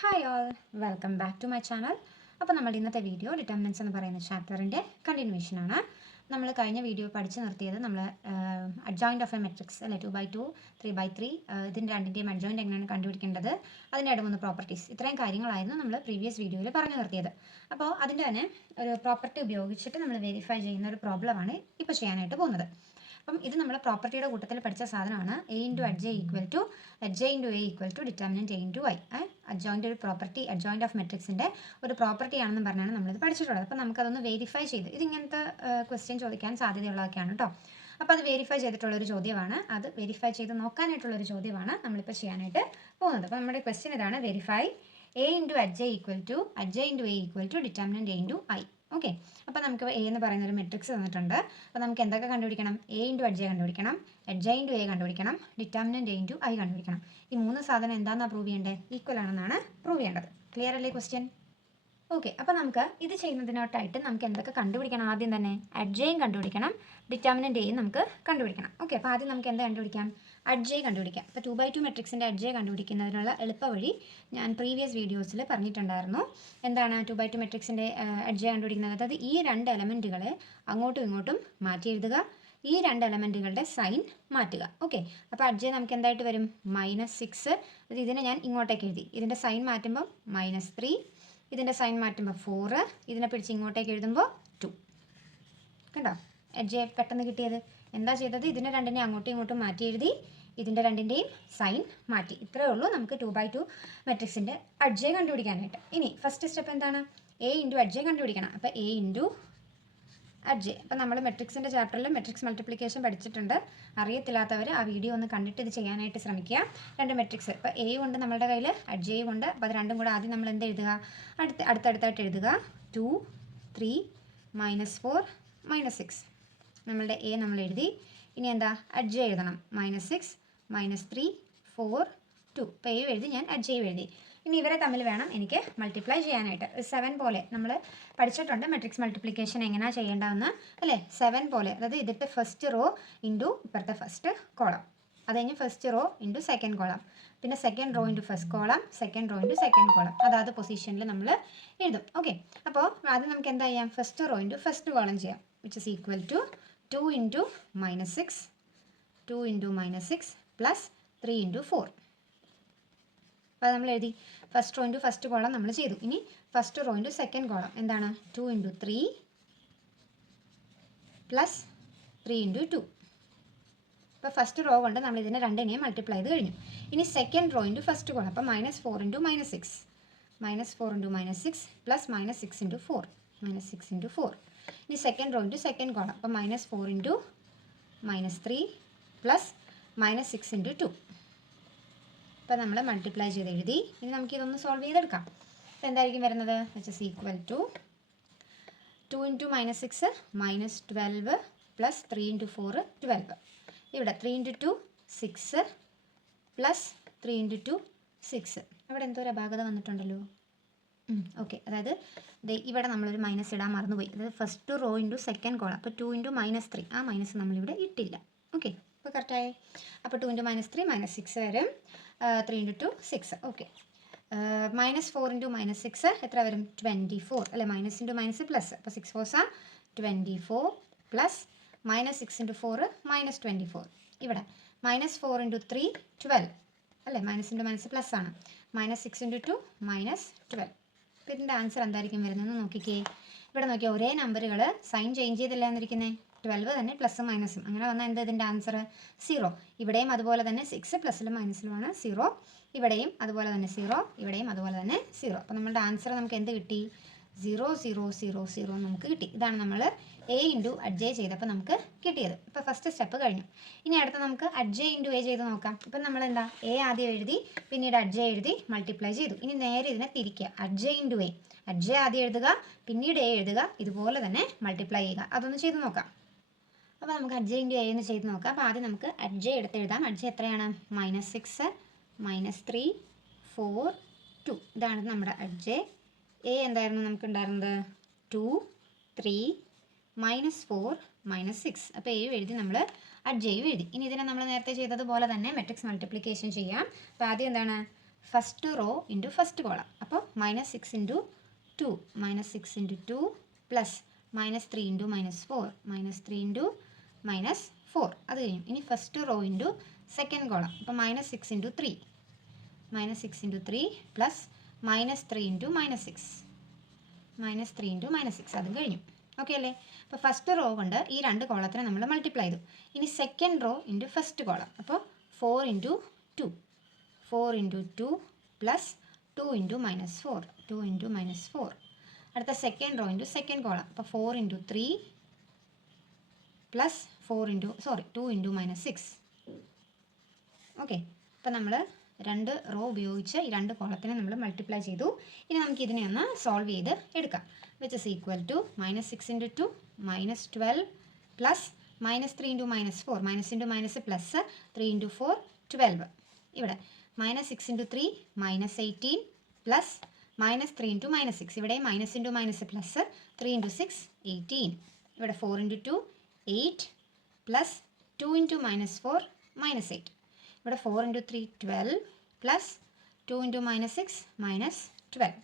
Hi all, welcome back to my channel. അപ്പോൾ നമ്മുടെ ഇന്നത്തെ വീഡിയോ ഡിറ്റർമിനൻസ് എന്ന് പറയുന്ന ചാപ്റ്ററിൻ്റെ കണ്ടിന്യൂഷനാണ്. നമ്മൾ കഴിഞ്ഞ വീഡിയോ പഠിച്ചു നിർത്തിയത് നമ്മൾ അഡ്ജോയിൻറ്റ് ഓഫ് എ മെട്രിക്സ് അല്ലെ 2/2 3/3 ഇതിൻ്റെ രണ്ടിൻ്റെയും അഡ്ജോയിൻറ്റ് എങ്ങനെയാണ് കണ്ടുപിടിക്കേണ്ടത്, അതിൻ്റെ ഇടമുന്ന പ്രോപ്പർട്ടീസ്, ഇത്രയും കാര്യങ്ങളായിരുന്നു നമ്മൾ പ്രീവിയസ് വീഡിയോയിൽ പറഞ്ഞു നിർത്തിയത്. അപ്പോൾ അതിൻ്റെ തന്നെ ഒരു പ്രോപ്പർട്ടി ഉപയോഗിച്ചിട്ട് നമ്മൾ വെരിഫൈ ചെയ്യുന്ന ഒരു പ്രോബ്ലമാണ് ഇപ്പോൾ ചെയ്യാനായിട്ട് പോകുന്നത്. അപ്പം ഇത് നമ്മൾ പ്രോപ്പർട്ടിയുടെ കൂട്ടത്തിൽ പഠിച്ച സാധനമാണ്. A into adj equal to A equal to determinant A into I. Adjoint ഒരു പ്രോപ്പർട്ടി, അഡ്ജോയിൻ്റ് ഓഫ് മെട്രിക്സിൻ്റെ ഒരു പ്രോപ്പർട്ടി ആണെന്ന് പറഞ്ഞാണ് നമ്മളിത് പഠിച്ചിട്ടുള്ളത്. അപ്പോൾ നമുക്കതൊന്ന് വെരിഫൈ ചെയ്ത്, ഇതിങ്ങനത്തെ ക്വസ്റ്റ്യൻ ചോദിക്കാൻ സാധ്യതയുള്ളതൊക്കെയാണ് കേട്ടോ. അപ്പോൾ അത് വെരിഫൈ ചെയ്തിട്ടുള്ളൊരു ചോദ്യമാണ്, അത് വെരിഫൈ ചെയ്ത് നോക്കാനായിട്ടുള്ളൊരു ചോദ്യമാണ് നമ്മളിപ്പോൾ ചെയ്യാനായിട്ട് പോകുന്നത്. അപ്പോൾ നമ്മുടെ ക്വസ്റ്റ്യൻ ഇതാണ്: verify A into adj equal to A equal to determinant A into I. Okay, അപ്പോൾ നമുക്ക് എ എന്ന് പറയുന്ന ഒരു മെട്രിക്സ് തന്നിട്ടുണ്ട്. അപ്പോൾ നമുക്ക് എന്തൊക്കെ കണ്ടുപിടിക്കണം? എ ഇൻറ്റു അഡ്ജ കണ്ടുപിടിക്കണം, എഡ്ജ ഇൻറ്റു എ കണ്ടുപിടിക്കണം, ഡിറ്റർമിനൻറ്റ് എ ഇൻറ്റു ഐ കണ്ടുപിടിക്കണം. ഈ മൂന്ന് സാധനം എന്താണെന്നാണ് പ്രൂവ് ചെയ്യേണ്ടത്? ഈക്വൽ ആണെന്നാണ് പ്രൂവ് ചെയ്യേണ്ടത്. ക്ലിയർ അല്ലേ ക്വസ്റ്റ്യൻ? ഓക്കെ, അപ്പോൾ നമുക്ക് ഇത് ചെയ്യുന്നതിനോട്ടായിട്ട് നമുക്ക് എന്തൊക്കെ കണ്ടുപിടിക്കണം? ആദ്യം തന്നെ അഡ്ജയും കണ്ടുപിടിക്കണം, ഡിറ്റർമിനൻറ്റ് എയും നമുക്ക് കണ്ടുപിടിക്കണം. ഓക്കെ, അപ്പോൾ ആദ്യം നമുക്ക് എന്താ കണ്ടുപിടിക്കാം? അഡ്ജയെ കണ്ടുപിടിക്കാം. അപ്പോൾ 2/2 മെട്രിക്സിൻ്റെ അഡ്ജയെ കണ്ടുപിടിക്കുന്നതിനുള്ള എളുപ്പവഴി ഞാൻ പ്രീവിയസ് വീഡിയോസിൽ പറഞ്ഞിട്ടുണ്ടായിരുന്നു. എന്താണ് 2/2 മെട്രിക്സിൻ്റെ അഡ്ജയെ കണ്ടുപിടിക്കുന്നത്? അതായത് ഈ രണ്ട് എലമെൻറ്റുകളെ അങ്ങോട്ടും ഇങ്ങോട്ടും മാറ്റി എഴുതുക, ഈ രണ്ട് എലമെൻറ്റുകളുടെ സൈൻ മാറ്റുക. ഓക്കെ, അപ്പോൾ അഡ്ജയെ നമുക്ക് എന്തായിട്ട് വരും? -6. ഇതിനെ ഞാൻ ഇങ്ങോട്ടേക്ക് എഴുതി, ഇതിൻ്റെ സൈൻ മാറ്റുമ്പോൾ -3, ഇതിൻ്റെ സൈൻ മാറ്റുമ്പോൾ 4, ഇതിനെ പിടിച്ച് ഇങ്ങോട്ടേക്ക് എഴുതുമ്പോൾ 2. കണ്ടോ എഡ്ജ് പെട്ടെന്ന് കിട്ടിയത്? എന്താ ചെയ്തത്? ഇതിൻ്റെ രണ്ടിനെ അങ്ങോട്ടും ഇങ്ങോട്ടും മാറ്റി എഴുതി, ഇതിൻ്റെ രണ്ടിൻ്റെയും സൈൻ മാറ്റി. ഇത്രയേ ഉള്ളൂ നമുക്ക് 2/2 മെട്രിക്സിൻ്റെ അഡ്ജയെ കണ്ടുപിടിക്കാനായിട്ട്. ഇനി ഫസ്റ്റ് സ്റ്റെപ്പ് എന്താണ്? എ ഇൻറ്റു അഡ്ജയെ കണ്ടുപിടിക്കണം. അപ്പോൾ എ ഇൻറ്റു അഡ്ജെ. അപ്പോൾ നമ്മൾ മെട്രിക്സിൻ്റെ ചാപ്റ്ററിൽ മെട്രിക്സ് മൾട്ടിപ്ലിക്കേഷൻ പഠിച്ചിട്ടുണ്ട്. അറിയത്തില്ലാത്തവർ ആ വീഡിയോ ഒന്ന് കണ്ടിട്ട് ഇത് ചെയ്യാനായിട്ട് ശ്രമിക്കുക. രണ്ട് മെട്രിക്സ്, ഇപ്പോൾ എയും ഉണ്ട് നമ്മളുടെ കയ്യിൽ, അഡ്ജയും ഉണ്ട്. അപ്പോൾ അത് രണ്ടും കൂടെ ആദ്യം നമ്മൾ എന്ത് എഴുതുക? അടുത്തടുത്തായിട്ട് എഴുതുക. 2, 3, -4, -6. നമ്മളുടെ എ നമ്മൾ എഴുതി. ഇനി എന്താ? അഡ്ജ എഴുതണം. -6, -3, 4, 2. ഇപ്പോൾ എയും എഴുതി, ഞാൻ അഡ്ജയും എഴുതി. ഇനി ഇവരെ തമ്മിൽ വേണം എനിക്ക് മൾട്ടിപ്ലൈ ചെയ്യാനായിട്ട്. 7 പോലെ നമ്മൾ പഠിച്ചിട്ടുണ്ട് മെട്രിക്സ് മൾട്ടിപ്ലിക്കേഷൻ എങ്ങനെയാണ് ചെയ്യേണ്ടതെന്ന് അല്ലേ? 7 പോലെ, അതായത് ഇതിട്ട് ഫസ്റ്റ് റോ ഇൻറ്റു ഇപ്പുറത്തെ ഫസ്റ്റ് കോളം, അത് കഴിഞ്ഞ് first row into second column, പിന്നെ second row into first column, second row into second column, അതായത് പൊസിഷനിൽ നമ്മൾ എഴുതും. ഓക്കെ, അപ്പോൾ ആദ്യം നമുക്ക് എന്താ ചെയ്യാം? First row into first column ചെയ്യാം, which is equal to 2 into -6, 2 into -6 plus 3 into 4. അപ്പോൾ നമ്മൾ എഴുതി first row into first column നമ്മൾ ചെയ്തു. ഇനി first row into second column എന്താണ്? 2 ഇൻറ്റു 3 പ്ലസ് 3 ഇൻറ്റു 2. അപ്പോൾ ഫസ്റ്റ് റോ കൊണ്ട് നമ്മൾ ഇതിനെ രണ്ടിനെയും മൾട്ടിപ്ലൈ ചെയ്ത് കഴിഞ്ഞു. ഇനി second row into first column, അപ്പോൾ -4 into -6, -4 into -6 plus -6 into 4, -6 into 4. ഇനി second row into second column, അപ്പോൾ -4 ഇൻറ്റു -3 പ്ലസ് -6 ഇൻറ്റു 2. അപ്പോൾ നമ്മൾ മൾട്ടിപ്ലൈ ചെയ്ത് എഴുതി. ഇനി നമുക്കിതൊന്ന് സോൾവ് ചെയ്തെടുക്കാം. അപ്പോൾ എന്തായിരിക്കും വരുന്നത്? Which is equal to 2 into -6 -12 plus 3 into 4 12. ഇവിടെ 3 ഇൻറ്റു 2 6 പ്ലസ് 3 ഇൻറ്റു 2 6. ഇവിടെ എന്തോ ഒരു അപാകത വന്നിട്ടുണ്ടല്ലോ. ഓക്കെ, അതായത് ഇവിടെ നമ്മളൊരു മൈനസ് ഇടാൻ മറന്നുപോയി. അതായത് first row into second column, അപ്പോൾ 2 ഇൻറ്റു -3, ആ മൈനസ് നമ്മളിവിടെ ഇട്ടില്ല. ഓക്കെ, അപ്പോൾ കറക്റ്റായി. അപ്പോൾ 2 ഇൻറ്റു -3 -6 വരും, 3 ഇൻറ്റു 2 6. ഓക്കെ, -4 ഇൻറ്റു -6 എത്ര വരും? 24 അല്ലേ? മൈനസ് ഇൻറ്റു മൈനസ് പ്ലസ്, അപ്പോൾ 6 4 24 പ്ലസ് -6 ഇൻറ്റു 4 -24. ഇവിടെ -4 ഇൻറ്റു 3 12 അല്ലേ? മൈനസ് ഇൻറ്റു മൈനസ് പ്ലസ് ആണ്. -6 ഇൻറ്റു 2 -12. അപ്പോൾ ഇതിൻ്റെ ആൻസർ എന്തായിരിക്കും വരുന്നതെന്ന് നോക്കിക്കേ. ഇവിടെ നോക്കിയാൽ ഒരേ നമ്പറുകൾ സൈൻ ചേഞ്ച് ചെയ്തില്ല എന്നിരിക്കുന്നത്. 12 തന്നെ പ്ലസും മൈനസും, അങ്ങനെ വന്നാൽ എന്താ ഇതിൻ്റെ ആൻസർ? 0. ഇവിടെയും അതുപോലെ തന്നെ 6 പ്ലസിലും മൈനസിലുമാണ് 0. ഇവിടെയും അതുപോലെ തന്നെ 0, ഇവിടെയും അതുപോലെ തന്നെ 0. അപ്പോൾ നമ്മളുടെ ആൻസർ നമുക്ക് എന്ത് കിട്ടി? 0 0 0 0 നമുക്ക് കിട്ടി. ഇതാണ് നമ്മൾ എ ഇൻറ്റു അഡ്ജെ ചെയ്തപ്പോൾ നമുക്ക് കിട്ടിയത്. ഇപ്പോൾ ഫസ്റ്റ് സ്റ്റെപ്പ് കഴിഞ്ഞു. ഇനി അടുത്ത നമുക്ക് അഡ്ജെ ഇൻറ്റു എ ചെയ്ത് നോക്കാം. ഇപ്പം നമ്മൾ എന്താ? എ ആദ്യം എഴുതി, പിന്നീട് അഡ്ജെ എഴുതി മൾട്ടിപ്ലൈ ചെയ്തു. ഇനി നേരെ ഇതിനെ തിരിക്കുക. അഡ്ജെ ഇൻറ്റു എ, അഡ്ജെ ആദ്യം എഴുതുക, പിന്നീട് എ എഴുതുക, ഇതുപോലെ തന്നെ മൾട്ടിപ്ലൈ ചെയ്യുക. അതൊന്ന് ചെയ്ത് നോക്കാം. അപ്പോൾ നമുക്ക് അഡ്ജെ ഇൻറ്റു എ എന്ന് ചെയ്ത് നോക്കാം. അപ്പോൾ ആദ്യം നമുക്ക് അഡ്ജെ എടുത്ത് എഴുതാം. അഡ്ജെ എത്രയാണ്? -6 -3 4 2. ഇതാണ് നമ്മുടെ അഡ്ജെ. എ എന്തായിരുന്നു നമുക്ക് ഉണ്ടായിരുന്നത്? 2 3 -4 -6. അപ്പോൾ എയും എഴുതി, നമ്മൾ അഡ്ജയും എഴുതി. ഇനി ഇതിനെ നമ്മൾ നേരത്തെ ചെയ്തതുപോലെ തന്നെ മെട്രിക്സ് മൾട്ടിപ്ലിക്കേഷൻ ചെയ്യാം. അപ്പോൾ ആദ്യം എന്താണ്? First row into first column. അപ്പോൾ -6 into 2 -6 into 2 plus -3 into -4 -3 into -4 അത് കഴിഞ്ഞു. ഇനി first row into second column. അപ്പോൾ -6 into 3 -6 into 3 plus -3 into -6 -3 into -6 അതും കഴിഞ്ഞു. ഓക്കെ അല്ലേ? അപ്പോൾ ഫസ്റ്റ് റോ കൊണ്ട് ഈ രണ്ട് കോളത്തിനെ നമ്മൾ മൾട്ടിപ്ലൈ ചെയ്തു. ഇനി second row into first column. അപ്പോൾ 4 into 2 4 into 2 plus 2 into -4 2 into -4. അടുത്ത second row into second column. അപ്പോൾ 4 ഇൻറ്റു 3 പ്ലസ് 2 ഇൻറ്റു -6. ഓക്കെ, അപ്പോൾ നമ്മൾ രണ്ട് റോ ഉപയോഗിച്ച് ഈ രണ്ട് കോളത്തിനെ നമ്മൾ മൾട്ടിപ്ലൈ ചെയ്തു. ഇനി നമുക്ക് ഇതിനെ ഒന്ന് സോൾവ് ചെയ്ത് എടുക്കാം. Which is equal to -6 into 2 -12 plus -3 into -4 minus into minus plus 3 into 4 12. ഇവിടെ -6 ഇൻറ്റു 3 -18 പ്ലസ് -3 ഇൻറ്റു -6. ഇവിടെ minus into minus plus 3 into 6 18. ഇവിടെ 4 ഇൻറ്റു 2 8 പ്ലസ് 2 ഇൻറ്റു -4 -8. ഇവിടെ 4 ഇൻറ്റു 3 12 പ്ലസ് 2 ഇൻറ്റു -6 -12.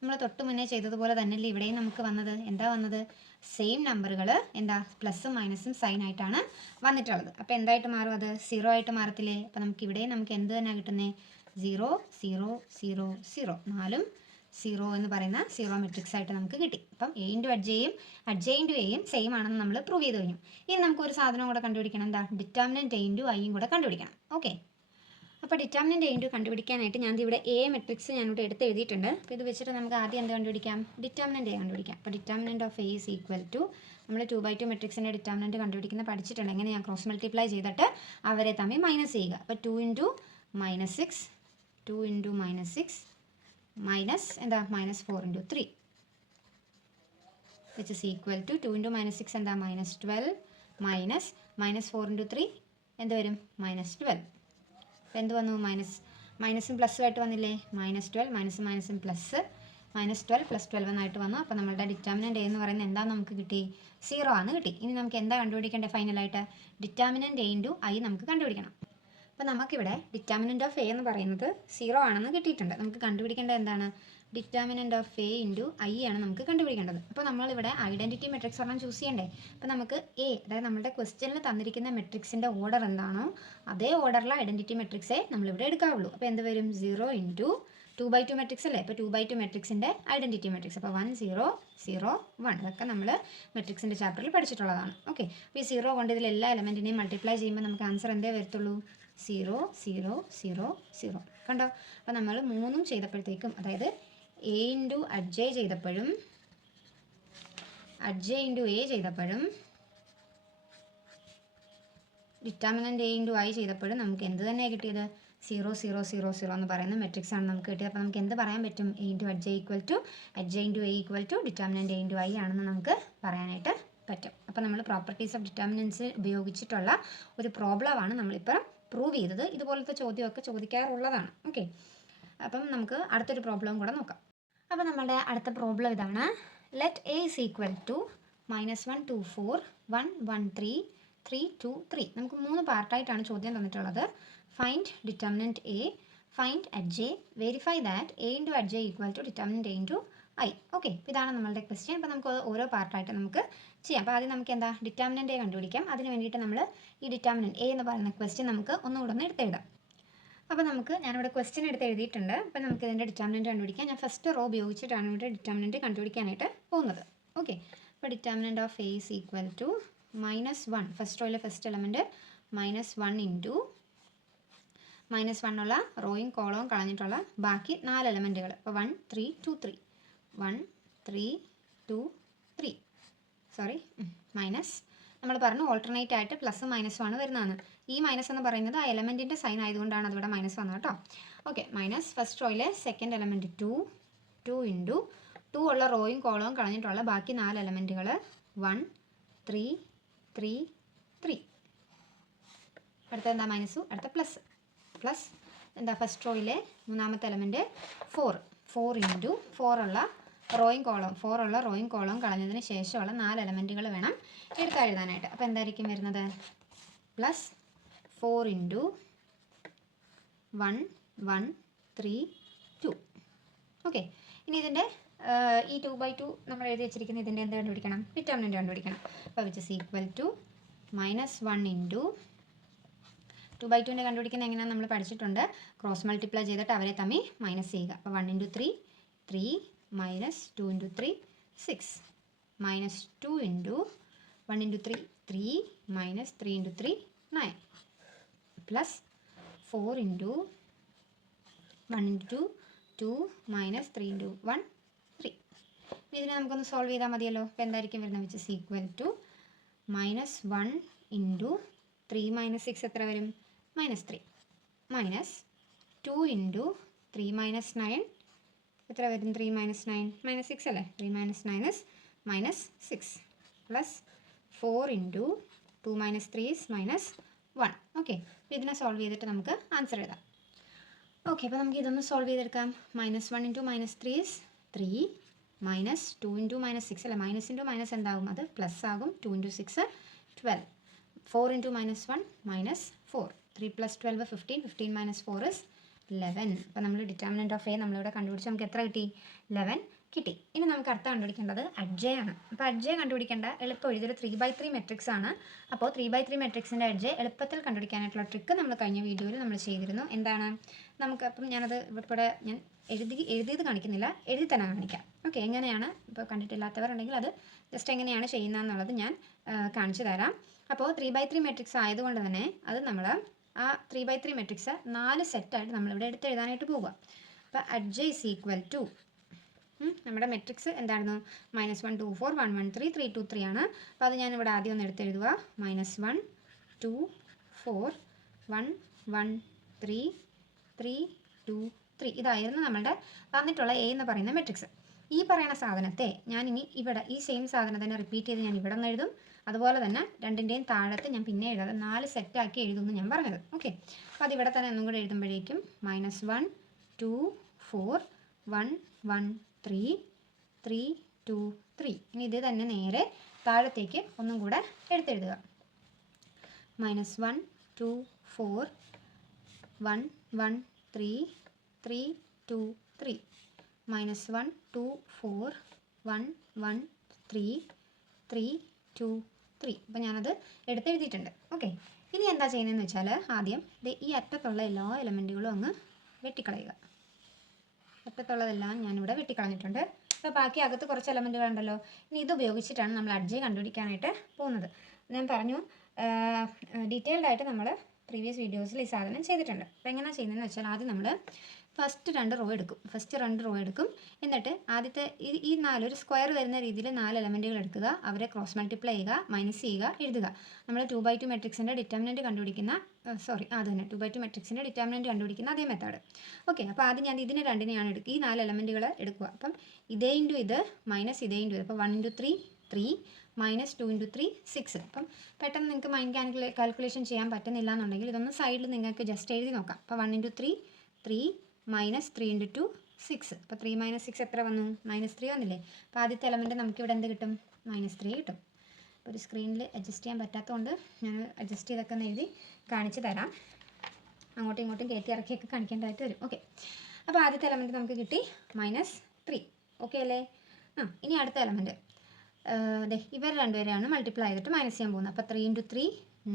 നമ്മൾ തൊട്ട് മുന്നേ ചെയ്തതുപോലെ തന്നെയല്ലേ ഇവിടെയും നമുക്ക് വന്നത്. എന്താ വന്നത്? സെയിം നമ്പറുകൾ എന്താ പ്ലസും മൈനസും സൈൻ ആയിട്ടാണ് വന്നിട്ടുള്ളത്. അപ്പോൾ എന്തായിട്ട് മാറും? അത് 0 ആയിട്ട് മാറത്തില്ലേ? അപ്പോൾ നമുക്ക് ഇവിടെയും നമുക്ക് എന്ത് തന്നെ കിട്ടുന്നത്? 0 0 0 0 4ഉം 0 എന്ന് പറയുന്ന സീറോ മെട്രിക്സ് ആയിട്ട് നമുക്ക് കിട്ടി. അപ്പം എ ഇൻറ്റു അഡ്ജയും അഡ്ജെ ഇൻറ്റു എയും സെയിം ആണെന്ന് നമ്മൾ പ്രൂവ് ചെയ്ത് കഴിഞ്ഞു. ഇനി നമുക്കൊരു സാധനം കൂടെ കണ്ടുപിടിക്കണം. എന്താ? ഡിറ്റർമിനൻറ്റ് എ ഇൻറ്റു ഐയും കൂടെ കണ്ടുപിടിക്കണം. ഓക്കെ, അപ്പോൾ ഡിറ്റർമിനൻറ്റ് എ ഇൻറ്റു കണ്ടുപിടിക്കാനായിട്ട് ഞാൻ ഇവിടെ എ മെട്രിക്സ് ഞാനിവിടെ എടുത്ത് എഴുതിയിട്ടുണ്ട്. അപ്പോൾ ഇത് വെച്ചിട്ട് നമുക്ക് ആദ്യം എന്ത് കണ്ടുപിടിക്കാം? ഡിറ്റർമിനൻറ്റ് എ കണ്ടുപിടിക്കാം. അപ്പോൾ determinant of A is equal to നമ്മൾ 2/2 മെട്രിക്സിൻ്റെ ഡിറ്റർമിനൻറ്റ് കണ്ടുപിടിക്കുന്ന പഠിച്ചിട്ടുണ്ട്. എങ്ങനെ ഞാൻ ക്രോസ് മൾട്ടിപ്ലൈ ചെയ്തിട്ട് അവരെ തമ്മിൽ മൈനസ് ചെയ്യുക. അപ്പോൾ 2 ഇൻറ്റു -6 2 ഇൻറ്റു -6 മൈനസ് എന്താ -4 into 3 which is equal to 2 into -6 എന്താ -12 മൈനസ് -4 ഇൻറ്റു 3 എന്ത് വരും? -12. അപ്പോൾ എന്ത് വന്നു? മൈനസും പ്ലസ്സും ആയിട്ട് വന്നില്ലേ? -12 മൈനസും പ്ലസ് -12 പ്ലസ് 12 എന്നായിട്ട് വന്നു. അപ്പോൾ നമ്മളുടെ ഡിറ്റർമിനൻറ്റ് എ എന്ന് പറയുന്നത് എന്താ നമുക്ക് കിട്ടി? 0 ആണ് കിട്ടി. ഇനി നമുക്ക് എന്താ കണ്ടുപിടിക്കേണ്ടത്? ഫൈനലായിട്ട് ഡിറ്റർമിനൻറ്റ് എ ഇൻറ്റു ഐ നമുക്ക് കണ്ടുപിടിക്കണം. അപ്പോൾ നമുക്കിവിടെ ഡിറ്റർമിനൻറ്റ് ഓഫ് എ എന്ന് പറയുന്നത് 0 ആണെന്ന് കിട്ടിയിട്ടുണ്ട്. നമുക്ക് കണ്ടുപിടിക്കേണ്ടത് എന്താണ്? Determinant of A into I ആണ് നമുക്ക് കണ്ടുപിടിക്കേണ്ടത്. അപ്പോൾ നമ്മളിവിടെ ഐഡൻറ്റിറ്റി മെട്രിക്സ് ഒരെണ്ണം ചൂസ് ചെയ്യണ്ടേ? അപ്പോൾ നമുക്ക് എ, അതായത് നമ്മുടെ ക്വസ്റ്റ്യനിൽ തന്നിരിക്കുന്ന മെട്രിക്സിൻ്റെ ഓർഡർ എന്താണോ അതേ ഓർഡറിലെ ഐഡൻറ്റിറ്റി മെട്രിക്സേ നമ്മളിവിടെ എടുക്കാവുള്ളൂ. അപ്പോൾ എന്ത് വരും? 0 ഇൻറ്റു 2/2 മെട്രിക്സ് അല്ലേ? അപ്പോൾ 2/2 മെട്രിക്സിൻ്റെ ഐഡൻറ്റിറ്റി മെട്രിക്സ്. അപ്പോൾ 1 0 0 1 അതൊക്കെ നമ്മൾ മെട്രിക്സിൻ്റെ ചാപ്റ്ററിൽ പഠിച്ചിട്ടുള്ളതാണ്. ഓക്കെ, അപ്പോൾ ഈ 0 കൊണ്ട് ഇതിൽ എല്ലാ എലമെൻറ്റിനെയും മൾട്ടിപ്ലൈ ചെയ്യുമ്പോൾ നമുക്ക് ആൻസർ എന്തേ വരത്തുള്ളൂ? 0 0 0 0. കണ്ടോ? അപ്പോൾ നമ്മൾ 3ഉം ചെയ്തപ്പോഴത്തേക്കും, അതായത് എ ഇൻറ്റു അഡ്ജെ ചെയ്തപ്പോഴും അഡ്ജെ ഇൻറ്റു എ ചെയ്തപ്പോഴും ഡിറ്റർമിനൻറ്റ് എ ഇൻറ്റു ഐ ചെയ്തപ്പോഴും നമുക്ക് എന്ത് തന്നെയാണ് കിട്ടിയത്? 0 0 0 0 എന്ന് പറയുന്ന മെട്രിക്സ് ആണ് നമുക്ക് കിട്ടിയത്. അപ്പോൾ നമുക്ക് എന്ത് പറയാൻ പറ്റും? A into adj equal to adj into A equal to determinant A into I ആണെന്ന് നമുക്ക് പറയാനായിട്ട് പറ്റും. അപ്പോൾ നമ്മൾ പ്രോപ്പർട്ടീസ് ഓഫ് ഡിറ്റർമിനൻസ് ഉപയോഗിച്ചിട്ടുള്ള ഒരു പ്രോബ്ലമാണ് നമ്മളിപ്പോൾ പ്രൂവ് ചെയ്തത്. ഇതുപോലത്തെ ചോദ്യമൊക്കെ ചോദിക്കാറുള്ളതാണ്. ഓക്കെ, അപ്പം നമുക്ക് അടുത്തൊരു പ്രോബ്ലം കൂടെ നോക്കാം. അപ്പോൾ നമ്മുടെ അടുത്ത പ്രോബ്ലം ഇതാണ്. Let A is equal to -1 2 4 1 1 3 3 2 3. നമുക്ക് 3 പാർട്ടായിട്ടാണ് ചോദ്യം തന്നിട്ടുള്ളത്. Find determinant A, find adj, verify that A into adj equal to determinant A into I. Okay, ഇതാണ് നമ്മളുടെ ക്വസ്റ്റ്യൻ. അപ്പോൾ നമുക്ക് ഓരോ പാർട്ടായിട്ട് നമുക്ക് ചെയ്യാം. അപ്പോൾ ആദ്യം നമുക്ക് എന്താ? ഡിറ്റർമിനൻറ്റ് എ കണ്ടുപിടിക്കാം. അതിന് വേണ്ടിയിട്ട് നമ്മൾ ഈ ഡിറ്റർമിനൻറ്റ് എ എന്ന് പറയുന്ന ക്വസ്റ്റ്യൻ നമുക്ക് ഒന്നുകൂടെ ഒന്ന് എടുത്തെഴുതാം. അപ്പോൾ ഞാനിവിടെ ക്വസ്റ്റ്യൻ എടുത്ത് എഴുതിയിട്ടുണ്ട്. അപ്പോൾ നമുക്ക് ഇതിൻ്റെ ഡിറ്റർമിനൻറ്റ് കണ്ടുപിടിക്കാം. ഞാൻ ഫസ്റ്റ് റോ ഉപയോഗിച്ചിട്ടാണ് ഇവിടെ ഡിറ്റർമിനൻറ്റ് കണ്ടുപിടിക്കാനായിട്ട് പോകുന്നത്. ഓക്കെ, അപ്പോൾ determinant of A is equal to -1 first റോയിലെ ഫസ്റ്റ് എലമെൻറ്റ് -1 ഇൻറ്റു -1 ഉള്ള റോയും കോളവും കളഞ്ഞിട്ടുള്ള ബാക്കി 4 എലമെൻറ്റുകൾ. അപ്പോൾ 1 3 2 3 1 3 2 3 സോറി മൈനസ് നമ്മൾ പറഞ്ഞു ഓൾട്ടർനേറ്റ് ആയിട്ട് പ്ലസും മൈനസും ആണ് വരുന്നതാണ്. ഈ മൈനസ് എന്ന് പറയുന്നത് ആ എലമെൻറ്റിൻ്റെ സൈൻ ആയതുകൊണ്ടാണ് അതിവിടെ മൈനസ് വന്നത് കേട്ടോ. ഓക്കെ, മൈനസ് ഫസ്റ്റ് റോയിലെ സെക്കൻഡ് എലമെൻറ്റ് 2 ഇൻറ്റു 2 ഉള്ള റോയും കോളവും കളഞ്ഞിട്ടുള്ള ബാക്കി 4 എലമെൻറ്റുകൾ 1 3 3 3. അടുത്ത എന്താ? മൈനസും അടുത്ത പ്ലസ് എന്താ? ഫസ്റ്റ് റോയിലെ മൂന്നാമത്തെ എലമെൻറ്റ് 4 ഇൻറ്റു 4 ഉള്ള റോയും കോളവും കളഞ്ഞതിന് ശേഷമുള്ള 4 എലമെൻറ്റുകൾ വേണം എടുത്തെഴുതാനായിട്ട്. അപ്പോൾ എന്തായിരിക്കും വരുന്നത്? +4 ഇൻറ്റു 1 1 3 2. ഓക്കെ, ഇനി ഇതിൻ്റെ ഈ 2/2 നമ്മൾ എഴുതി വെച്ചിരിക്കുന്ന ഇതിൻ്റെ എന്ത് കണ്ടുപിടിക്കണം? ഡിറ്റർമിനൻറ്റ് കണ്ടുപിടിക്കണം. അപ്പോൾ which is equal to -1 into 2/2 കണ്ടുപിടിക്കുന്നത് എങ്ങനെയാണ് നമ്മൾ പഠിച്ചിട്ടുണ്ട്. ക്രോസ് മൾട്ടിപ്ലൈ ചെയ്തിട്ട് അവരെ തമ്മിൽ മൈനസ് ചെയ്യുക. അപ്പോൾ 1 into 3 3 minus 2 into 3 6 minus 2 into 1 into 3 3 minus 3 into 3 9 plus 4 into 1 into 2 minus 3 into 1 3. ഇതിനെ നമുക്കൊന്ന് സോൾവ് ചെയ്താൽ മതിയല്ലോ. അപ്പോൾ എന്തായിരിക്കും വരുന്നത്? Which is equal to -1 into 3 minus 6 എത്ര വരും? -3 മൈനസ് 2 ഇൻറ്റു 3 മൈനസ് 9 എത്ര വരും? 3 മൈനസ് 9 -6 അല്ലേ? 3 minus 9 is -6 plus 4 into 2 minus 3 is -1. Okay, അപ്പോൾ ഇതിനെ സോൾവ് ചെയ്തിട്ട് നമുക്ക് ആൻസർ എഴുതാം. ഓക്കെ, അപ്പോൾ നമുക്ക് ഇതൊന്ന് സോൾവ് ചെയ്തെടുക്കാം. -1 ഇൻറ്റു -3 ഇസ് 3 മൈനസ് 2 ഇൻറ്റു -6 അല്ല, മൈനസ് ഇൻറ്റു മൈനസ് എന്താകും? അത് പ്ലസ് ആകും. 2 into 6 12. 4 into -1 -4. 3 plus 12 15. 15 minus 4 is 11. അപ്പോൾ നമ്മൾ ഡിറ്റർമിനൻറ്റ് ഓഫ് എ നമ്മളിവിടെ കണ്ടുപിടിച്ച് നമുക്ക് എത്ര കിട്ടി? 11 കിട്ടി. ഇനി നമുക്ക് അടുത്ത കണ്ടുപിടിക്കേണ്ടത് അഡ്ജയാണ്. അപ്പോൾ അഡ്ജയെ കണ്ടുപിടിക്കേണ്ട എളുപ്പം ഇതൊരു 3/3 മെട്രിക്സ് ആണ്. അപ്പോൾ 3/3 മെട്രിക്സിൻ്റെ അഡ്ജയെ എളുപ്പത്തിൽ കണ്ടുപിടിക്കാനായിട്ടുള്ള ട്രിക്ക് നമ്മൾ കഴിഞ്ഞ വീഡിയോയിൽ നമ്മൾ ചെയ്തിരുന്നു. എന്താണ്? നമുക്ക് അപ്പം ഞാനത് ഇവിടെ ഞാൻ എഴുതിയത് കാണിക്കുന്നില്ല, എഴുതി തന്നെ കാണിക്കാം. ഓക്കെ, എങ്ങനെയാണ് ഇപ്പോൾ കണ്ടിട്ടില്ലാത്തവരുണ്ടെങ്കിൽ അത് ജസ്റ്റ് എങ്ങനെയാണ് ചെയ്യുന്നതെന്നുള്ളത് ഞാൻ കാണിച്ചു തരാം. അപ്പോൾ 3/3 മെട്രിക്സ് ആയതുകൊണ്ട് തന്നെ അത് നമ്മൾ ആ 3/3 മെട്രിക്സ് 4 സെറ്റായിട്ട് നമ്മളിവിടെ എടുത്ത് എഴുതാനായിട്ട് പോവുക. അപ്പോൾ അഡ്ജ ഇസ് ഈക്വൽ ടു നമ്മുടെ മെട്രിക്സ് എന്തായിരുന്നു? -1 2 4 1 1 3 3 2 3 ആണ്. അപ്പോൾ അത് ഞാനിവിടെ ആദ്യം ഒന്ന് എടുത്തെഴുതുക. -1 2 4 1 1 3 3 2 3. ഇതായിരുന്നു നമ്മളുടെ വന്നിട്ടുള്ള എ എന്ന് പറയുന്ന മെട്രിക്സ്. ഈ പറയുന്ന സാധനത്തെ ഞാനിനി ഇവിടെ ഈ സെയിം സാധനം തന്നെ റിപ്പീറ്റ് ചെയ്ത് ഞാൻ ഇവിടെ നിന്ന് എഴുതും. അതുപോലെ തന്നെ രണ്ടിൻ്റെയും താഴത്ത് ഞാൻ പിന്നെ എഴുതാതെ 4 സെറ്റാക്കി എഴുതുമെന്ന് ഞാൻ പറഞ്ഞത്. ഓക്കെ, അപ്പോൾ അതിവിടെ തന്നെ ഒന്നും കൂടെ എഴുതുമ്പോഴേക്കും -1 2 4 1 1 3 3 2 3. ഇനി ഇത് തന്നെ നേരെ താഴത്തേക്ക് ഒന്നും കൂടെ എടുത്തെഴുതുക. -1 2 4 1 1 3 3 2 3 -1 2 4 1 1 3 3 2 3. അപ്പോൾ ഞാനത് എടുത്തെഴുതിയിട്ടുണ്ട്. ഓക്കെ, ഇനി എന്താ ചെയ്യുന്നതെന്ന് വെച്ചാൽ ആദ്യം ഈ അറ്റത്തുള്ള എല്ലാ എലമെൻറ്റുകളും അങ്ങ് വെട്ടിക്കളയുക. അറ്റത്തുള്ളതെല്ലാം ഞാനിവിടെ വെട്ടിക്കളഞ്ഞിട്ടുണ്ട്. അപ്പോൾ ബാക്കി അകത്ത് കുറച്ച് എലമെൻറ്റുകളുണ്ടല്ലോ. ഇനി ഇത് ഉപയോഗിച്ചിട്ടാണ് നമ്മൾ അഡ്ജയെ കണ്ടുപിടിക്കാനായിട്ട് പോകുന്നത്. ഞാൻ പറഞ്ഞു ഡീറ്റെയിൽഡ് ആയിട്ട് നമ്മൾ പ്രീവിയസ് വീഡിയോസിൽ ഈ സാധനം ചെയ്തിട്ടുണ്ട്. അപ്പോൾ എങ്ങനെയാണ് ചെയ്യുന്നതെന്ന് വെച്ചാൽ ആദ്യം നമ്മൾ ഫസ്റ്റ് 2 റോ എടുക്കും. എന്നിട്ട് ആദ്യത്തെ ഈ 4 ഒരു സ്ക്വയർ വരുന്ന രീതിയിൽ 4 എലമെൻറ്റുകൾ എടുക്കുക. അവരെ ക്രോസ് മൾട്ടിപ്ലൈ ചെയ്യുക, മൈനസ് ചെയ്യുക, എഴുതുക. നമ്മൾ 2/2 മെട്രിക്സിൻ്റെ ഡിറ്റർമിനൻറ്റ് കണ്ടുപിടിക്കുന്ന അത് തന്നെ 2/2 മെട്രിക്സിൻ്റെ ഡിറ്റർമിനൻറ്റ് കണ്ടുപിടിക്കുന്ന അതേ മെത്തേഡ്. ഓക്കെ, അപ്പോൾ ആദ്യം ഞാൻ ഇതിന് രണ്ടിനെയാണ് എടുക്കുക. ഈ 4 എലമെൻറ്റുകൾ എടുക്കുക. അപ്പം ഇതേ ഇൻറ്റു ഇത് മൈനസ് ഇതേ ഇൻറ്റു ഇത്. അപ്പോൾ 1 ഇൻറ്റു 3 3 മൈനസ് 2 ഇൻറ്റു 3 6. അപ്പം പെട്ടെന്ന് നിങ്ങൾക്ക് മൈൻഡ് കാൽക്കുലേഷൻ ചെയ്യാൻ പറ്റുന്നില്ല എന്നുണ്ടെങ്കിൽ ഇതൊന്ന് സൈഡിൽ നിങ്ങൾക്ക് ജസ്റ്റ് എഴുതി നോക്കാം. അപ്പോൾ 1 ഇൻറ്റു 3 3 മൈനസ് 3 ഇൻറ്റു 2 6. അപ്പോൾ 3 മൈനസ് 6 എത്ര വന്നു? -3 വന്നില്ലേ? അപ്പോൾ ആദ്യത്തെ എലമെൻറ്റ് നമുക്കിവിടെ എന്ത് കിട്ടും? -3 കിട്ടും. അപ്പോൾ ഒരു സ്ക്രീനിൽ അഡ്ജസ്റ്റ് ചെയ്യാൻ പറ്റാത്തതുകൊണ്ട് ഞാൻ അഡ്ജസ്റ്റ് ചെയ്തൊക്കെ ഒന്ന് എഴുതി കാണിച്ച് തരാം. അങ്ങോട്ടും ഇങ്ങോട്ടും കയറ്റി ഇറക്കിയൊക്കെ കാണിക്കേണ്ടതായിട്ട് വരും. ഓക്കെ, അപ്പോൾ ആദ്യത്തെ എലമെൻറ്റ് നമുക്ക് കിട്ടി -3. ഓക്കെ അല്ലേ? ഇനി അടുത്ത എലമെൻറ്റ് ഇവർ രണ്ടുപേരെയാണ് മൾട്ടിപ്ലൈ ചെയ്തിട്ട് മൈനസ് ചെയ്യാൻ പോകുന്നത്. അപ്പോൾ 3 ഇൻറ്റു 3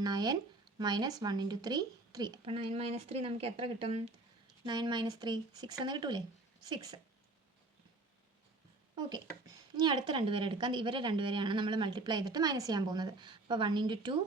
9 മൈനസ് 1 ഇൻറ്റു 3 3. അപ്പോൾ 9 മൈനസ് 3 നമുക്ക് എത്ര കിട്ടും? 9 മൈനസ് 3 6 എന്ന് കിട്ടൂലേ? 6. ഓക്കെ, ഇനി അടുത്ത രണ്ടുപേരെ എടുക്കാം. ഇവരെ രണ്ടുപേരെയാണ് നമ്മൾ മൾട്ടിപ്ലൈ ചെയ്തിട്ട് മൈനസ് ചെയ്യാൻ പോകുന്നത്. അപ്പോൾ 1 ഇൻറ്റു 2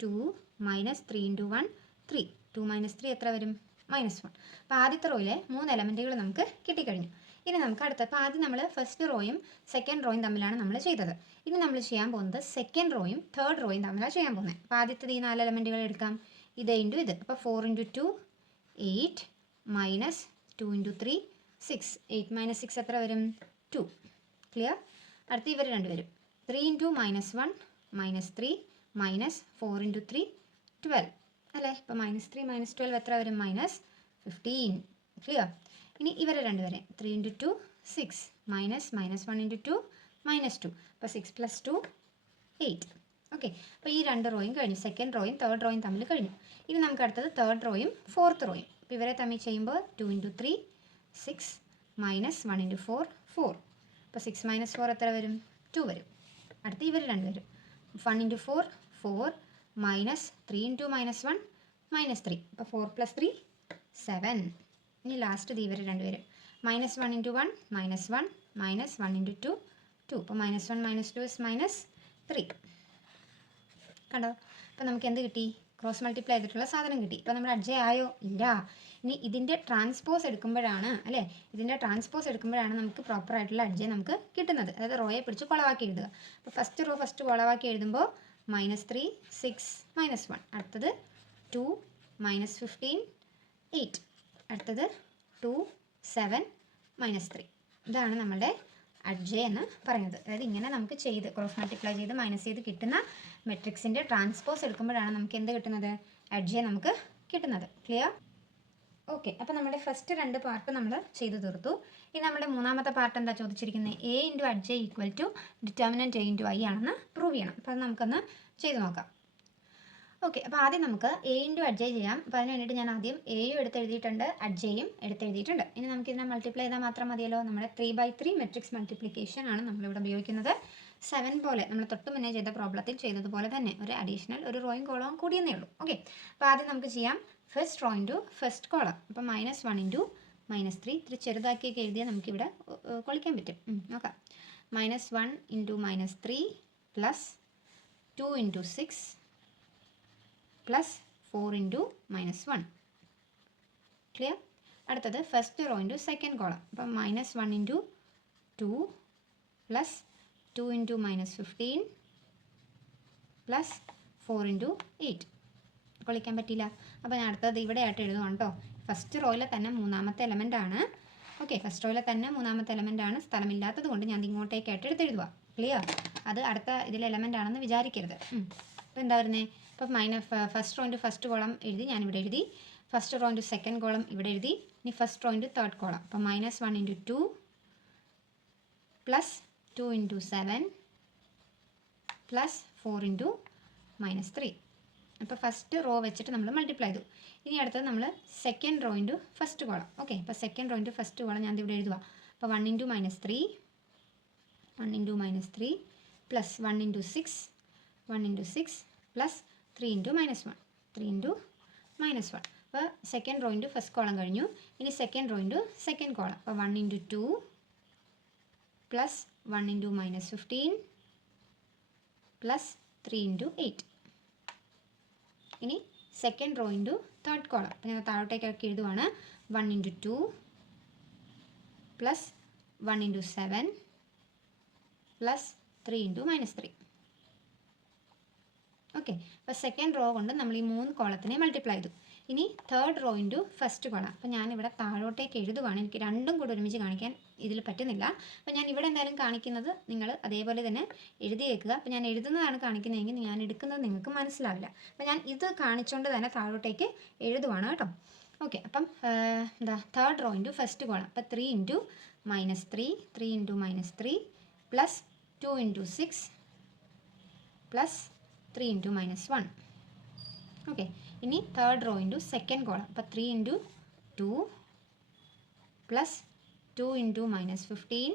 2 മൈനസ് 3 ഇൻറ്റു 1 3. 2 മൈനസ് 3 എത്ര വരും? -1. അപ്പോൾ ആദ്യത്തെ റോയിലെ 3 എലമെൻറ്റുകൾ നമുക്ക് കിട്ടിക്കഴിഞ്ഞു. ഇനി നമുക്ക് അപ്പോൾ ആദ്യം നമ്മൾ ഫസ്റ്റ് റോയും സെക്കൻഡ് റോയും തമ്മിലാണ് നമ്മൾ ചെയ്തത്. ഇനി നമ്മൾ ചെയ്യാൻ പോകുന്നത് സെക്കൻഡ് റോയും തേർഡ് റോയും തമ്മിലാണ് ചെയ്യാൻ പോകുന്നത്. അപ്പോൾ ആദ്യത്തെ ഈ 4 എലമെൻറ്റുകൾ എടുക്കാം. ഇത് ഇൻറ്റു ഇത്. അപ്പോൾ 4 ഇൻറ്റു 2 8 മൈനസ് 2 ഇൻറ്റു 3 6. 8 മൈനസ് 6 എത്ര വരും? 2. ക്ലിയർ? അടുത്ത് ഇവർ രണ്ടുപേരും 3 ഇൻറ്റു -1 -3 മൈനസ് 4 ഇൻറ്റു 3 12 അല്ലേ? അപ്പോൾ -3 -12 എത്ര വരും? -15. ക്ലിയർ? ഇനി ഇവരെ രണ്ടുപേരെ 3 ഇൻറ്റു 2 6 മൈനസ് -1 ഇൻറ്റു 2 -2. അപ്പോൾ 6 + 2 8. ഓക്കെ, അപ്പോൾ ഈ 2 റോയും കഴിഞ്ഞു. സെക്കൻഡ് റോയും തേർഡ് റോയും തമ്മിൽ കഴിഞ്ഞു. ഇനി നമുക്ക് അടുത്തത് തേർഡ് റോയും ഫോർത്ത് റോയും. അപ്പോൾ ഇവരെ തമ്മിൽ ചെയ്യുമ്പോൾ 2 ഇൻറ്റു 3 6 മൈനസ് 1 ഇൻറ്റു 4 4. അപ്പോൾ 6 മൈനസ് 4 എത്ര വരും? 2 വരും. അടുത്ത് ഇവർ രണ്ടുപേരും 1 into 4 4 minus 3 into minus 1 minus 3. അപ്പോൾ 4 പ്ലസ് 3 7. ഇനി ലാസ്റ്റ് ഇവർ രണ്ടുപേരും minus 1 into 1 minus 1 minus 1 into 2 2. അപ്പോൾ മൈനസ് 1 മൈനസ് 2 ഇസ് മൈനസ് 3. കണ്ടോ? അപ്പോൾ നമുക്ക് എന്ത് കിട്ടി? ക്രോസ് മൾട്ടിപ്ലൈ ചെയ്തിട്ടുള്ള സാധനം കിട്ടി. ഇപ്പോൾ നമ്മൾ അഡ്ജസ്റ്റ് ആയോ? ഇല്ല. ഇനി ഇതിൻ്റെ ട്രാൻസ്പോസ് എടുക്കുമ്പോഴാണ് അല്ലേ, ഇതിൻ്റെ ട്രാൻസ്പോസ് എടുക്കുമ്പോഴാണ് നമുക്ക് പ്രോപ്പറായിട്ടുള്ള അഡ്ജസ്റ്റ് നമുക്ക് കിട്ടുന്നത്. അതായത് റോയെ പിടിച്ച് കൊളവാക്കി എഴുതുക. അപ്പോൾ ഫസ്റ്റ് റോ ഫസ്റ്റ് കൊളവാക്കി എഴുതുമ്പോൾ -3 6 -1. അടുത്തത് 2 -15 8. അടുത്തത് 2 7 -3. ഇതാണ് നമ്മളുടെ അഡ്ജസ്റ്റ് എന്ന് പറയുന്നത്. അതായത് ഇങ്ങനെ നമുക്ക് ചെയ്ത് ക്രോസ് മൾട്ടിപ്ലൈ ചെയ്ത് മൈനസ് ചെയ്ത് കിട്ടുന്ന മെട്രിക്സിൻ്റെ ട്രാൻസ്പോസ് എടുക്കുമ്പോഴാണ് നമുക്ക് എന്ത് കിട്ടുന്നത്? അഡ്ജസ്റ്റ് നമുക്ക് കിട്ടുന്നത്. ക്ലിയർ? ഓക്കെ. അപ്പോൾ നമ്മുടെ ഫസ്റ്റ് 2 പാർട്ട് നമ്മൾ ചെയ്തു തീർത്തു. ഇനി നമ്മുടെ മൂന്നാമത്തെ പാർട്ട് എന്താ ചോദിച്ചിരിക്കുന്നത്? A into adjust equal to determinant A into I ആണെന്ന് പ്രൂവ് ചെയ്യണം. അപ്പോൾ അത് നമുക്കൊന്ന് ചെയ്ത് നോക്കാം. ഓക്കെ. അപ്പോൾ ആദ്യം നമുക്ക് A ഇൻറ്റു അഡ്ജസ്റ്റ് ചെയ്യാം. അപ്പോൾ അതിന് വേണ്ടിയിട്ട് ഞാൻ ആദ്യം Aയും എടുത്തെഴുതിയിട്ടുണ്ട്, അഡ്ജയും എടുത്തെഴുതിയിട്ടുണ്ട്. ഇനി നമുക്കിതിനെ മൾട്ടിപ്ലൈ ചെയ്താൽ മാത്രം മതിയല്ലോ. നമ്മുടെ 3/3 മെട്രിക്സ് മൾട്ടിപ്ലിക്കേഷൻ ആണ് നമ്മളിവിടെ ഉപയോഗിക്കുന്നത്. 7 പോലെ നമ്മൾ തൊട്ട് മുന്നേ ചെയ്ത പ്രോബ്ലത്തിൽ ചെയ്തതുപോലെ തന്നെ ഒരു അഡീഷണൽ ഒരു റോയും കോളവും കൂടിയെന്നേ ഉള്ളൂ. ഓക്കെ. അപ്പോൾ ആദ്യം നമുക്ക് ചെയ്യാം first row into first column. അപ്പോൾ -1 ഇൻറ്റു -3 ഇത്തിരി ചെറുതാക്കിയൊക്കെ എഴുതിയാൽ നമുക്കിവിടെ കൊളിക്കാൻ പറ്റും. നോക്കാം. -1 into -3 plus 2 into 6 plus 4 into -1. Clear? അടുത്തത് first row into second column. അപ്പം -1 into 2 plus 2 into -15 plus 4 into 8. കൊളിക്കാൻ പറ്റിയില്ല. അപ്പോൾ ഞാൻ അടുത്തത് ഇവിടെ ആയിട്ട് എഴുതുകയാണ് കേട്ടോ. ഫസ്റ്റ് റോയിലെ തന്നെ മൂന്നാമത്തെ എലമെൻ്റ് ആണ്. ഓക്കെ. ഫസ്റ്റ് റോയിലെ തന്നെ മൂന്നാമത്തെ എലമെൻ്റ് ആണ്. സ്ഥലമില്ലാത്തത് കൊണ്ട് ഞാൻ ഇങ്ങോട്ടേക്കായിട്ട് എടുത്തെഴുതുക. ക്ലിയർ? അത് അടുത്ത ഇതിലെ എലമെൻ്റ് ആണെന്ന് വിചാരിക്കരുത്. അപ്പോൾ എന്താ വരുന്നത്? ഇപ്പോൾ first row into first column എഴുതി, ഞാനിവിടെ എഴുതി. First row into second column ഇവിടെ എഴുതി. ഇനി first row into third column. അപ്പോൾ -1 into 2 plus 2 into 7 plus 4 into -3. അപ്പോൾ ഫസ്റ്റ് റോ വെച്ചിട്ട് നമ്മൾ മൾട്ടിപ്ലൈ ചെയ്തു. ഇനി അടുത്തത് നമ്മൾ second row into first column. Okay. അപ്പോൾ second row into first column ഞാൻ ഇവിടെ എഴുതുക. അപ്പോൾ 1 into -3 1 into -3 plus 1 into 6 1 into 6 plus 3 into -1 3 into -1. അപ്പോൾ second row into first column കഴിഞ്ഞു. ഇനി second row into second column. അപ്പോൾ 1 into 2 plus 1 into -15 plus 3 into 8. ഇനി second row into third column. അപ്പോൾ ഞാൻ താഴോട്ടേക്കൊക്കെ എഴുതുവാണ്. 1 into 2 plus 1 into 7 plus 3 into -3. Okay. അപ്പോൾ second raw കൊണ്ട് നമ്മൾ ഈ 3 കോളത്തിനെ മൾട്ടിപ്ലൈ ചെയ്തു. ഇനി third row into first column. അപ്പോൾ ഞാനിവിടെ താഴോട്ടേക്ക് എഴുതുവാണ്. എനിക്ക് രണ്ടും കൂടെ ഒരുമിച്ച് കാണിക്കാൻ ഇതിൽ പറ്റുന്നില്ല. അപ്പോൾ ഞാൻ ഇവിടെ എന്തായാലും കാണിക്കുന്നത് നിങ്ങൾ അതേപോലെ തന്നെ എഴുതി വെക്കുക. അപ്പോൾ ഞാൻ എഴുതുന്നതാണ് കാണിക്കുന്നതെങ്കിൽ ഞാൻ എടുക്കുന്നത് നിങ്ങൾക്ക് മനസ്സിലാവില്ല. അപ്പോൾ ഞാൻ ഇത് കാണിച്ചുകൊണ്ട് തന്നെ താഴോട്ടേക്ക് എഴുതുവാണ് കേട്ടോ. ഓക്കെ. അപ്പം എന്താ third row into first column. അപ്പോൾ 3 into -3 3 into -3 plus 2 into 6 plus 3 into -1. Okay. ഇനി third row into second column. അപ്പോൾ 3 into 2 plus 2 into -15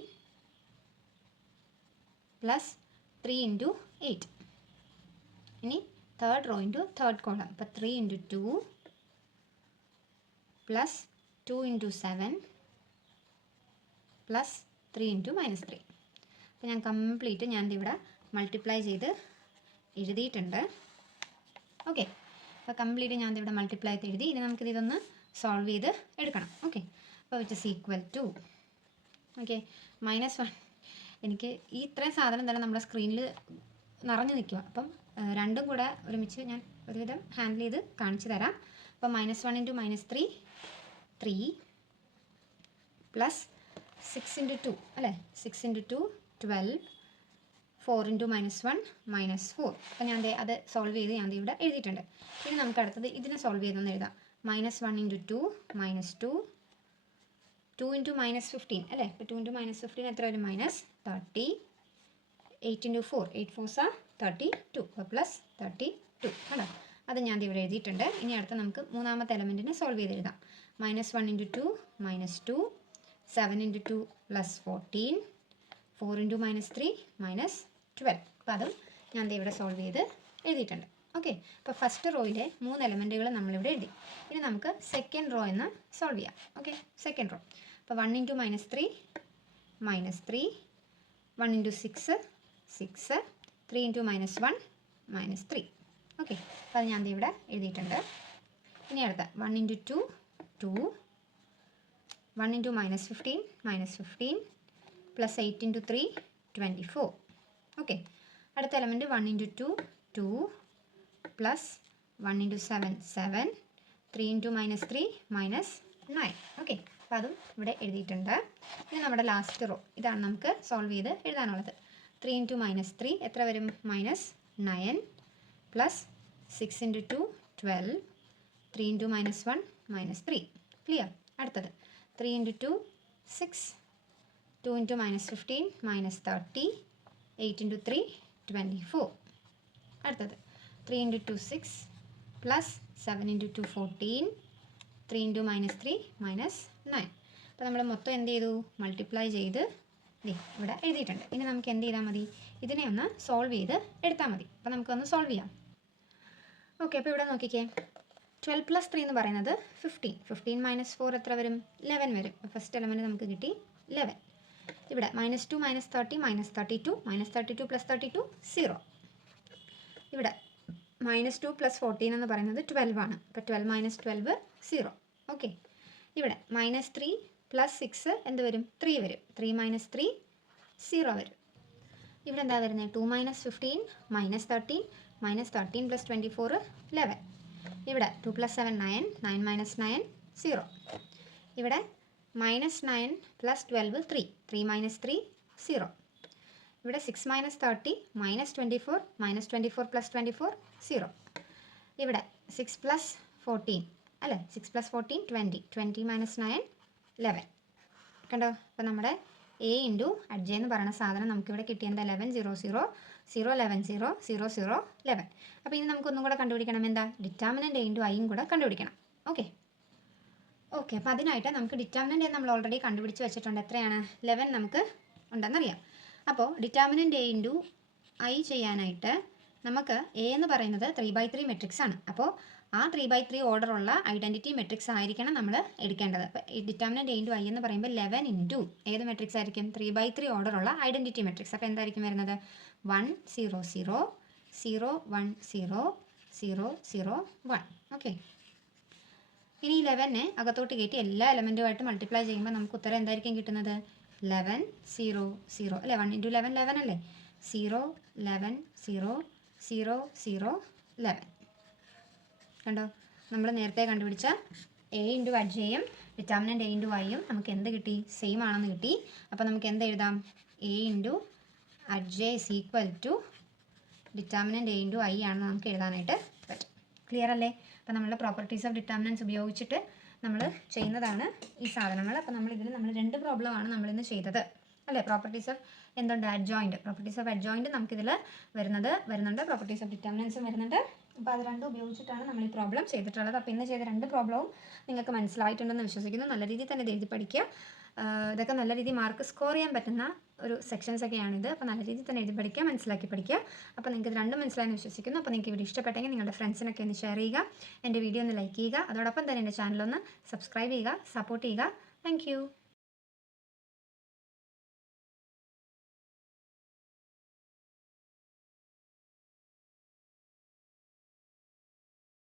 plus 3 into 8. ഇനി third row into third column. അപ്പോൾ 3 into 2 plus 2 into 7 plus 3 into -3. അപ്പോൾ ഞാൻ complete ഇവിടെ multiply ചെയ്ത് എഴുതിയിട്ടുണ്ട്. ഓക്കെ. അപ്പോൾ കംപ്ലീറ്റ് ഞാൻ ഇവിടെ മൾട്ടിപ്ലൈ ചെയ്ത് എഴുതി. ഇനി നമുക്കിതൊന്ന് സോൾവ് ചെയ്ത് എടുക്കണം. ഓക്കെ. അപ്പോൾ which is equal to okay -1. എനിക്ക് ഈ ഇത്രയും സാധനം തന്നെ നമ്മുടെ സ്ക്രീനിൽ നിറഞ്ഞു നിൽക്കുക. അപ്പം രണ്ടും കൂടെ ഒരുമിച്ച് ഞാൻ ഒരുവിധം ഹാൻഡിൽ ചെയ്ത് കാണിച്ചു തരാം. അപ്പോൾ -1 ഇൻറ്റു -3 3 പ്ലസ് 6 ഇൻറ്റു 2 അല്ലേ 6 ഇൻറ്റു 2 12 4 ഇൻറ്റു -1 -4. അപ്പോൾ ഞാൻ അത് സോൾവ് ചെയ്ത് ഞാൻ ഇവിടെ എഴുതിയിട്ടുണ്ട്. ഇനി നമുക്ക് അടുത്തത് ഇതിനെ സോൾവ് ചെയ്തൊന്ന് എഴുതാം. -1 ഇൻറ്റു 2 -2 2 ഇൻറ്റു -15 അല്ലേ. ഇപ്പോൾ 2 ഇൻറ്റു -15 എത്ര വരും? -30 8 ഇൻറ്റു 4 8 4 32 അപ്പോൾ പ്ലസ് 32 കണ്ടോ. അത് ഞാൻ ഇവിടെ എഴുതിയിട്ടുണ്ട്. ഇനി അടുത്ത നമുക്ക് മൂന്നാമത്തെ എലമെൻറ്റിനെ സോൾവ് ചെയ്ത് എഴുതാം. -1 into 2 -2 7 into 2 plus 14, 4 into minus 3 minus 12. അപ്പോൾ അതും ഞാൻ ഇവിടെ സോൾവ് ചെയ്ത് എഴുതിയിട്ടുണ്ട്. ഓക്കെ, അപ്പോൾ ഫസ്റ്റ് റോയിലെ 3 എലമെൻറ്റുകൾ നമ്മളിവിടെ എഴുതി. ഇനി നമുക്ക് സെക്കൻഡ് റോ എന്ന് സോൾവ് ചെയ്യാം. Okay, second row. അപ്പോൾ 1 into minus 3 minus 3, 1 into 6 6, 3 into minus 1 minus 3. Okay, അപ്പോൾ അത് ഞാൻ ഇവിടെ എഴുതിയിട്ടുണ്ട്. ഇനി അടുത്ത 1 into 2 2, 1 into minus 15 plus 8 into 3 24. Okay, അടുത്ത element 1 into 2 2 plus 1 into 7 7, 3 into minus 3 minus 9. Okay, അപ്പോൾ അതും ഇവിടെ എഴുതിയിട്ടുണ്ട്. ഇനി നമ്മുടെ ലാസ്റ്റ് റോ ഇതാണ് നമുക്ക് സോൾവ് ചെയ്ത് എഴുതാനുള്ളത്. 3 into minus 3 എത്ര വരും? minus 9 plus 6 into 2 12, 3 into minus 1 minus 3. Clear? അടുത്തത് 3 into 2 6, 2 into minus 15 minus 30, 8 into 3 24. അടുത്തത് 3 into 2 6 plus 7 into 2 14, 3 into minus 3 minus 9. അപ്പോൾ നമ്മൾ മൊത്തം എന്ത് ചെയ്തു? മൾട്ടിപ്ലൈ ചെയ്ത് ഇവിടെ എഴുതിയിട്ടുണ്ട്. ഇനി നമുക്ക് എന്ത് ചെയ്താൽ മതി? ഇതിനെ ഒന്ന് സോൾവ് ചെയ്ത് എടുത്താൽ മതി. അപ്പോൾ നമുക്കൊന്ന് സോൾവ് ചെയ്യാം. ഓക്കെ, അപ്പോൾ ഇവിടെ നോക്കിക്കേ, 12 plus 3 എന്ന് പറയുന്നത് 15. 15 minus 4 എത്ര വരും? 11 വരും. ഫസ്റ്റ് എലമെൻറ്റ് നമുക്ക് കിട്ടി 11. ഇവിടെ minus 2 minus 30 minus 32, minus 32 plus 32 0. ഇവിടെ minus 2 plus 14 എന്ന് പറയുന്നത് 12 ആണ്. അപ്പോൾ 12 minus 12 0. ഓക്കെ, ഇവിടെ minus 3 plus 6 എന്ത് വരും? 3 വരും. 3 minus 3 0 വരും. ഇവിടെ എന്താ വരുന്നത്? 2 minus 15 minus 13, minus 13 plus 24 11. ഇവിടെ 2 plus 7 9, 9 minus 9 0. ഇവിടെ minus 9 plus 12 3, 3 minus 3 0. ഇവിടെ 6 minus 30 minus 24, minus 24 plus 24 0. ഇവിടെ 6 plus 14 അല്ലേ? 6 plus 14 20, 20 minus 9 11. കണ്ടോ? അപ്പോൾ നമ്മുടെ എ ഇൻറ്റു അഡ്ജെ എന്ന് പറയുന്ന സാധനം നമുക്കിവിടെ കിട്ടിയത് 11 0 0 0 11 0 0 0 11. അപ്പോൾ ഇനി നമുക്കൊന്നും കൂടെ കണ്ടുപിടിക്കണം. എന്താ? ഡിറ്റർമിനൻ്റ് എ ഇൻറ്റു ഐയും കൂടെ കണ്ടുപിടിക്കണം. ഓക്കെ, അപ്പോൾ അതിനായിട്ട് നമുക്ക് ഡിറ്റർമിനൻ്റ് എ നമ്മൾ ഓൾറെഡി കണ്ടുപിടിച്ച് വെച്ചിട്ടുണ്ട്. എത്രയാണ്? 11 നമുക്ക് ഉണ്ടെന്നറിയാം. അപ്പോൾ ഡിറ്റർമിനൻ്റ് എ ഇൻറ്റു ഐ ചെയ്യാനായിട്ട് നമുക്ക് എ എന്ന് പറയുന്നത് 3/3 മെട്രിക്സ് ആണ്. അപ്പോൾ ആ 3/3 ഓർഡറുള്ള ഐഡൻറ്റിറ്റി മെട്രിക്സ് ആയിരിക്കണം നമ്മൾ എടുക്കേണ്ടത്. അപ്പോൾ ഈ ഡിറ്റർമിനൻ്റ് എ ഇൻറ്റു ഐ എന്ന് പറയുമ്പോൾ 11 ഇൻറ്റു ഏത് മെട്രിക്സ് ആയിരിക്കും? 3/3 ഓർഡറുള്ള ഐഡൻറ്റിറ്റി മെട്രിക്സ്. അപ്പോൾ എന്തായിരിക്കും വരുന്നത്? 1 0 0 0 1 0 0 0 1. ഓക്കെ, ഇനി 11 അകത്തോട്ട് കയറ്റി എല്ലാ എലമെൻറ്റുമായിട്ട് മൾട്ടിപ്ലൈ ചെയ്യുമ്പോൾ നമുക്ക് ഉത്തരം എന്തായിരിക്കും കിട്ടുന്നത്? 11 0 0 അല്ലേ? 1 into 11 11 അല്ലേ? 0 11 0 0 0 11. കണ്ടോ? നമ്മൾ നേരത്തെ കണ്ടുപിടിച്ച എ ഇൻറ്റു അഡ്ജയും ഡിറ്റർമിനൻ്റ് എ ഇൻറ്റു ഐയും നമുക്ക് എന്ത് കിട്ടി? സെയിം ആണെന്ന് കിട്ടി. അപ്പോൾ നമുക്ക് എന്ത് എഴുതാം? A into adj is equal to determinant A into I ആണെന്ന് നമുക്ക് എഴുതാനായിട്ട് പറ്റും. ക്ലിയർ അല്ലേ? അപ്പോൾ നമ്മളുടെ പ്രോപ്പർട്ടീസ് ഓഫ് ഡിറ്റർമിനൻസ് ഉപയോഗിച്ചിട്ട് നമ്മൾ ചെയ്യുന്നതാണ് ഈ സാധനങ്ങൾ. അപ്പോൾ നമ്മളിതിൽ 2 പ്രോബ്ലമാണ് നമ്മളിന്ന് ചെയ്തത് അല്ലേ? പ്രോപ്പർട്ടീസ് ഓഫ് എന്തുണ്ട്? അഡ്ജോയിൻറ്റ്. പ്രോപ്പർട്ടീസ് ഓഫ് അഡ്ജോയിൻറ്റ് നമുക്കിതിൽ വരുന്നുണ്ട്. പ്രോപ്പർട്ടീസ് ഓഫ് ഡിറ്റർമിനൻസും വരുന്നുണ്ട്. അപ്പോൾ അത് രണ്ടും ഉപയോഗിച്ചിട്ടാണ് നമ്മൾ ഈ പ്രോബ്ലം ചെയ്തിട്ടുള്ളത്. അപ്പോൾ ഇന്ന് ചെയ്ത 2 പ്രോബ്ലവും നിങ്ങൾക്ക് മനസ്സിലായിട്ടുണ്ടെന്ന് വിശ്വസിക്കുന്നു. നല്ല രീതിയിൽ തന്നെ ഇത് എഴുതി പഠിക്കുക. ഇതൊക്കെ നല്ല രീതിയിൽ മാർക്ക് സ്കോർ ചെയ്യാൻ പറ്റുന്ന ഒരു സെക്ഷൻസ് ഒക്കെയാണിത്. അപ്പോൾ നല്ല രീതിയിൽ തന്നെ എഴുതി പഠിക്കുക, മനസ്സിലാക്കി പഠിക്കുക. അപ്പോൾ നിങ്ങൾക്ക് ഇത് രണ്ടും മനസ്സിലായെന്ന് വിശ്വസിക്കുന്നു. അപ്പോൾ നിങ്ങൾക്ക് വീഡിയോ ഇഷ്ടപ്പെട്ടെങ്കിൽ നിങ്ങളുടെ ഫ്രണ്ട്സിനൊക്കെ ഒന്ന് ഷെയർ ചെയ്യുക, എൻ്റെ വീഡിയോ ഒന്ന് ലൈക്ക് ചെയ്യുക, അതോടൊപ്പം തന്നെ എൻ്റെ ചാനലൊന്ന് സബ്സ്ക്രൈബ് ചെയ്യുക, സപ്പോർട്ട് ചെയ്യുക. താങ്ക്